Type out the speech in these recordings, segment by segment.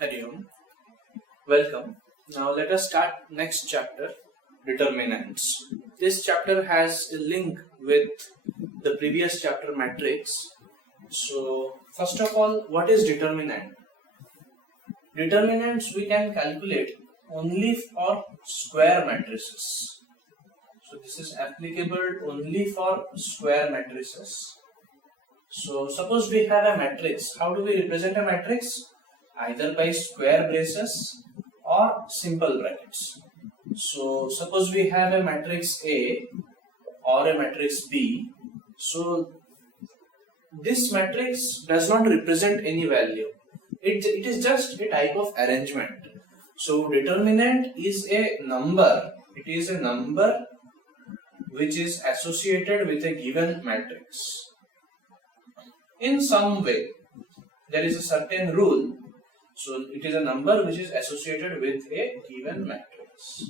Hariom, welcome. Now let us start next chapter, Determinants. This chapter has a link with the previous chapter, Matrix. So first of all, what is determinant? Determinants we can calculate only for square matrices. So this is applicable only for square matrices. So suppose we have a matrix. How do we represent a matrix? Either by square braces or simple brackets. So suppose we have a matrix A or a matrix B. So this matrix does not represent any value. It is just a type of arrangement. So determinant is a number. It is a number which is associated with a given matrix. In some way, there is a certain rule. So it is a number which is associated with a given matrix.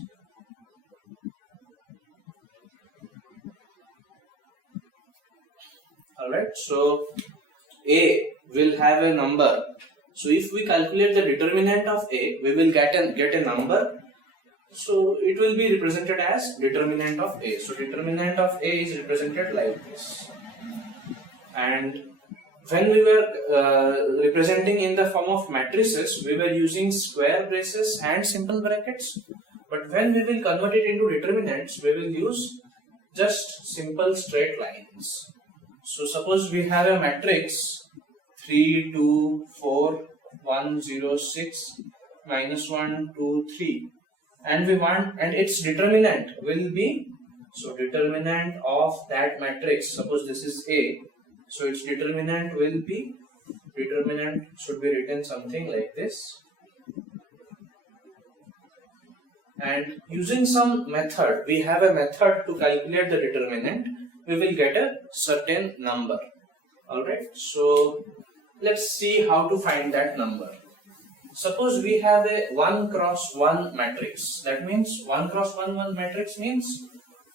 Alright, so A will have a number. So if we calculate the determinant of A, we will get a number. So it will be represented as determinant of A. So determinant of A is represented like this. And when we were representing in the form of matrices, we were using square braces and simple brackets. But when we will convert it into determinants, we will use just simple straight lines. So suppose we have a matrix 3, 2, 4, 1, 0, 6, minus 1, 2, 3. And we want, and its determinant will be, so determinant of that matrix, suppose this is A. So its determinant should be written something like this. And using some method, we have a method to calculate the determinant, we will get a certain number. Alright, so let's see how to find that number. Suppose we have a 1 cross 1 matrix. That means 1 cross 1 matrix means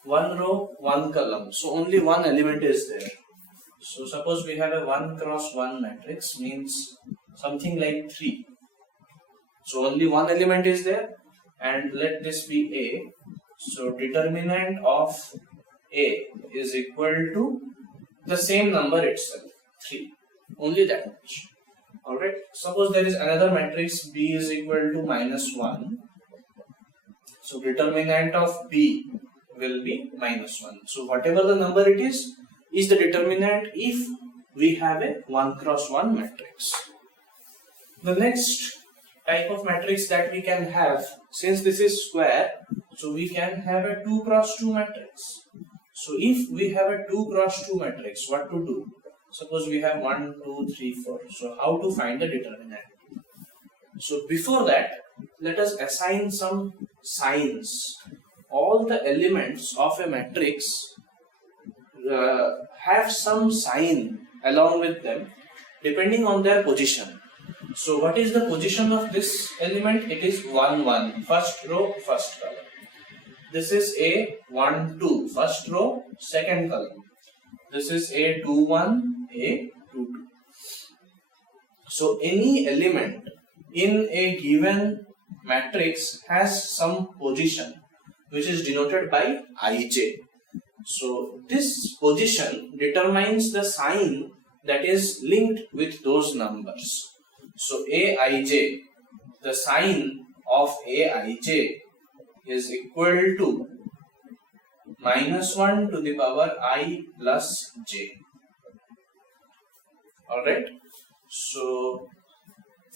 1 row, 1 column. So only one element is there. So suppose we have a 1 cross 1 matrix means something like 3. So only one element is there, and let this be A. So determinant of A is equal to the same number itself, 3. Only that much. Alright. Suppose there is another matrix B is equal to minus 1. So determinant of B will be minus 1. So whatever the number it is the determinant if we have a 1 cross 1 matrix. The next type of matrix that we can have, since this is square, so we can have a 2 cross 2 matrix. So if we have a 2 cross 2 matrix, what to do? Suppose we have 1, 2, 3, 4. So how to find the determinant? So before that, let us assign some signs. All the elements of a matrix have some sign along with them depending on their position. So what is the position of this element? It is 1, 1, first row, first column. This is A 1, 2, first row, second column. This is A 2, 1, A 2, 2. So any element in a given matrix has some position which is denoted by Ij. So this position determines the sign that is linked with those numbers. So Aij, the sign of Aij is equal to minus 1 to the power I plus j. Alright. So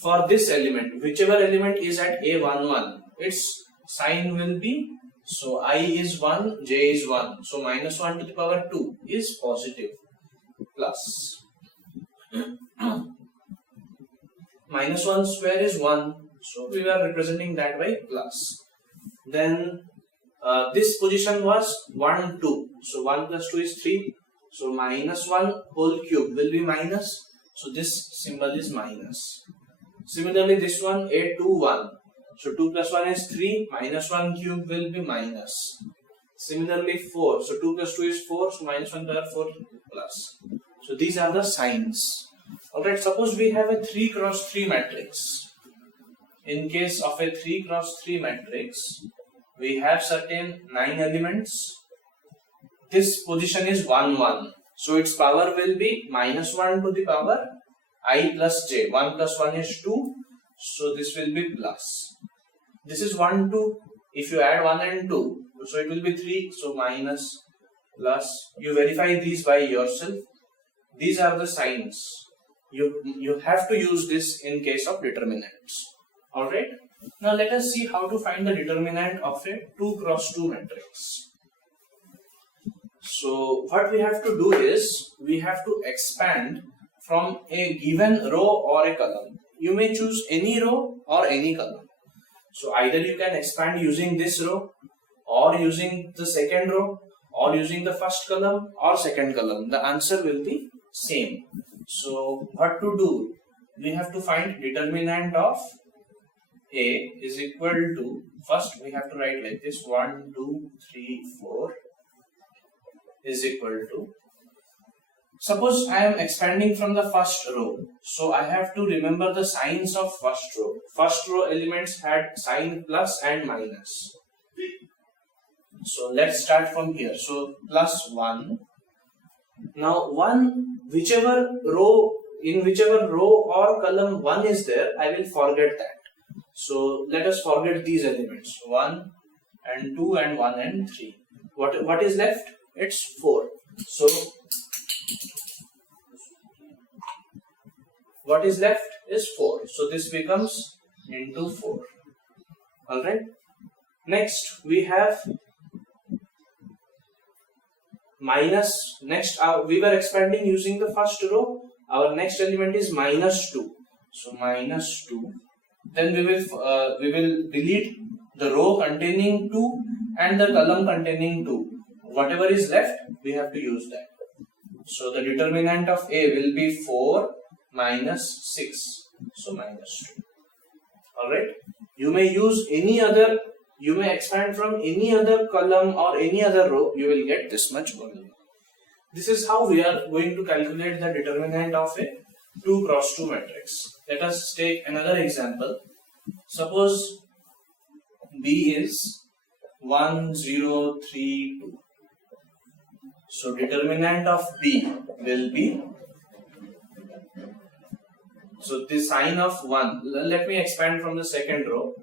for this element, whichever element is at A11, its sign will be, so I is 1, j is 1. So minus 1 to the power 2 is positive, plus. Minus 1 square is 1. So we are representing that by plus. Then this position was 1, 2. So 1 plus 2 is 3. So minus 1 whole cube will be minus. So this symbol is minus. Similarly, this one A2, 1. So 2 plus 1 is 3, minus 1 cube will be minus. Similarly 4, so 2 plus 2 is 4, so minus 1 power 4 plus. So these are the signs. Alright, suppose we have a 3 cross 3 matrix. in case of a 3 cross 3 matrix, we have certain 9 elements. This position is 1, 1. So its power will be minus 1 to the power I plus j. 1 plus 1 is 2. So this will be plus. This is 1, 2. If you add 1 and 2, so it will be 3. So minus, plus. You verify these by yourself. These are the signs. You have to use this in case of determinants. Alright. Now let us see how to find the determinant of a 2 cross 2 matrix. So what we have to do is, we have to expand from a given row or a column. You may choose any row or any column. So either you can expand using this row, or using the second row, or using the first column or second column. The answer will be same. So what to do? We have to find determinant of A is equal to, first we have to write like this, 1, 2, 3, 4 is equal to, suppose I am expanding from the first row, so I have to remember the signs of first row. First row elements had sign plus and minus. So let's start from here. So plus 1. Now 1, whichever row, in whichever row or column 1 is there, I will forget that. So let us forget these elements, 1 and 2 and 1 and 3. What is left? It's 4. So what is left is 4. So this becomes into 4. Alright. Next we have minus. Next we were expanding using the first row. Our next element is minus 2. So minus 2. Then we will delete the row containing 2 and the column containing 2. Whatever is left, we have to use that. So the determinant of A will be 4 minus 6. So minus 2. Alright. You may use any other, you may expand from any other column or any other row, you will get this much volume. This is how we are going to calculate the determinant of a 2 cross 2 matrix. Let us take another example. Suppose B is 1, 0, 3, 2. So determinant of B will be, so the sign of 1, let me expand from the second row.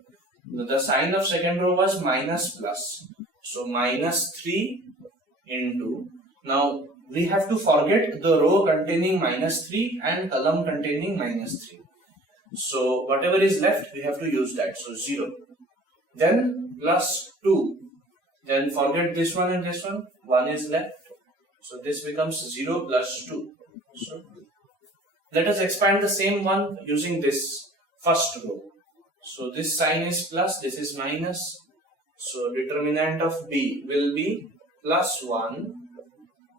The sign of second row was minus plus. So minus 3 into, now we have to forget the row containing minus 3 and column containing minus 3. So whatever is left, we have to use that. So 0. Then plus 2. Then forget this one and this one. 1 is left. So this becomes 0 plus 2. So let us expand the same one using this first row. So this sign is plus, this is minus. So determinant of B will be plus 1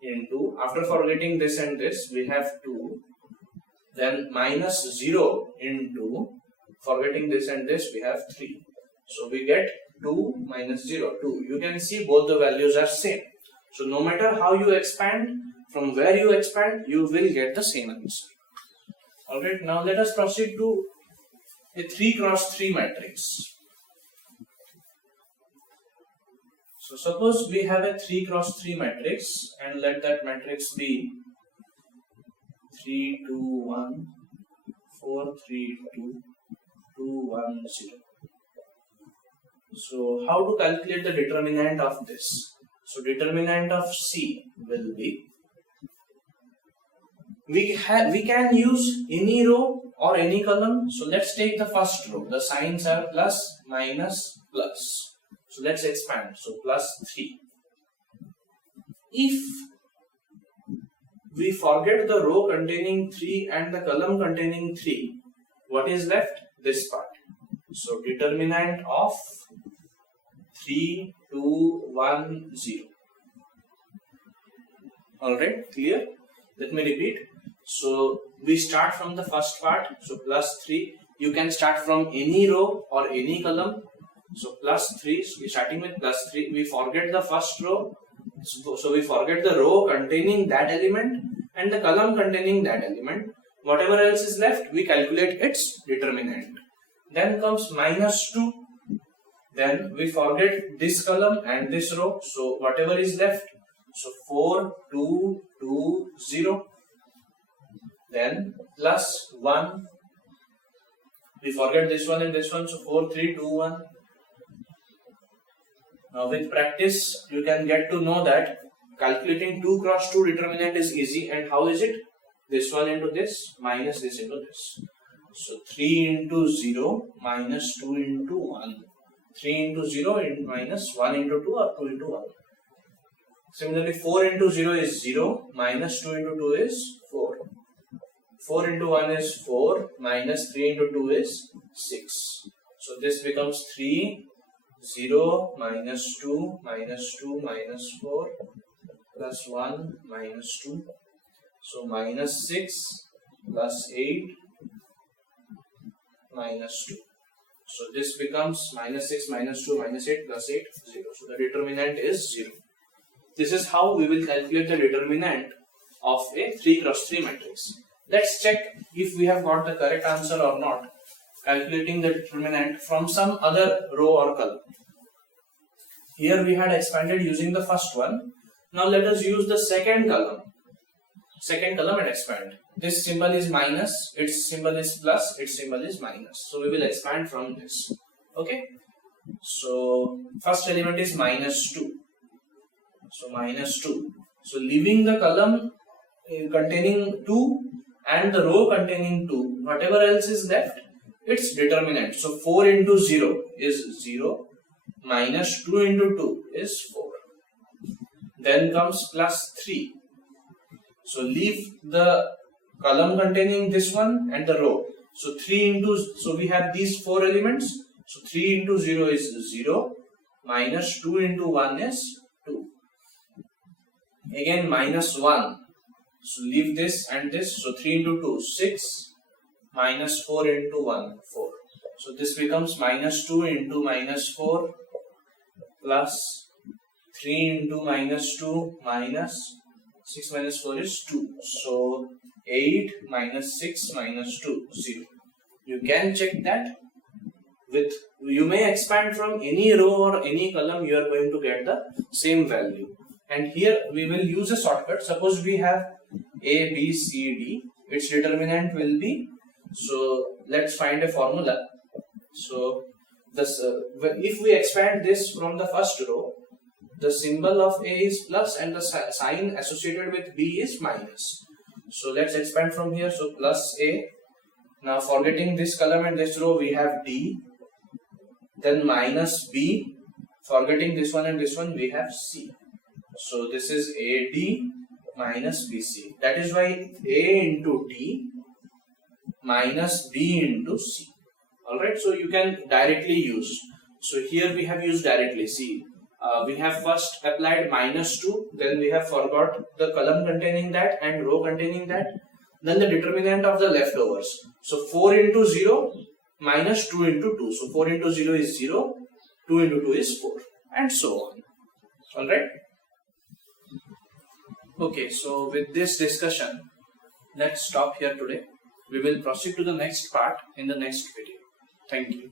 into, after forgetting this and this, we have 2. Then minus 0 into, forgetting this and this, we have 3. So we get 2 minus 0, 2. You can see both the values are same. So no matter how you expand, from where you expand, you will get the same answer. Alright, now let us proceed to a 3 cross 3 matrix. So suppose we have a 3 cross 3 matrix and let that matrix be 3, 2, 1, 4, 3, 2, 2, 1, 0. So how to calculate the determinant of this? So determinant of C will be, we can use any row or any column. So let's take the first row. The signs are plus, minus, plus. So let's expand. So plus 3. If we forget the row containing 3 and the column containing 3, what is left? This part. So determinant of 3, 2, 1, 0. Alright, clear? Let me repeat. So we start from the first part. So plus 3. You can start from any row or any column. So plus 3. So we're starting with plus 3. We forget the first row. So we forget the row containing that element and the column containing that element. Whatever else is left, we calculate its determinant. Then comes minus 2. Then we forget this column and this row. So whatever is left. So 4, 2, 2, 0. Then plus 1. We forget this one and this one. So 4, 3, 2, 1. Now with practice, you can get to know that calculating 2 cross 2 determinant is easy. And how is it? This one into this minus this into this. So 3 into 0 minus 2 into 1. 3 into 0 and minus 1 into 2 or 2 into 1. Similarly, 4 into 0 is 0, minus 2 into 2 is 4. 4 into 1 is 4, minus 3 into 2 is 6. So this becomes 3, 0, minus 2, minus 2, minus 4, plus 1, minus 2. So minus 6, plus 8, minus 2. So this becomes minus 6, minus 2, minus 8, plus 8, 0. So the determinant is 0. This is how we will calculate the determinant of a 3 cross 3 matrix. Let's check if we have got the correct answer or not, calculating the determinant from some other row or column. Here we had expanded using the first one. Now let us use the second column. Second column and expand. This symbol is minus, its symbol is plus, its symbol is minus. So we will expand from this. Okay. So first element is minus 2. So minus 2. So leaving the column containing 2 and the row containing 2, whatever else is left, its determinant. So 4 into 0 is 0, minus 2 into 2 is 4. Then comes plus 3. So leave the column containing this one and the row. So 3 into, so we have these 4 elements. So 3 into 0 is 0, minus 2 into 1 is 2. Again minus 1. So leave this and this. So 3 into 2, 6, minus 4 into 1, 4. So this becomes minus 2 into minus 4 plus 3 into minus 2 minus 6 minus 4 is 2. So 8 minus 6 minus 2, 0. You can check that with, you may expand from any row or any column, you are going to get the same value. And here we will use a shortcut. Suppose we have A, B, C, D. Its determinant will be, so let's find a formula. So this, if we expand this from the first row, the symbol of A is plus and the sign associated with B is minus. So let's expand from here. So plus A. Now forgetting this column and this row, we have D. Then minus B. Forgetting this one and this one, we have C. So this is AD minus BC. That is why A into D minus B into C. Alright, so you can directly use. So here we have used directly. See, we have first applied minus 2, then we have forgot the column containing that and row containing that, then the determinant of the leftovers. So 4 into 0 minus 2 into 2. So 4 into 0 is 0, 2 into 2 is 4, and so on. Alright. Okay, so with this discussion, let's stop here today. We will proceed to the next part in the next video. Thank you.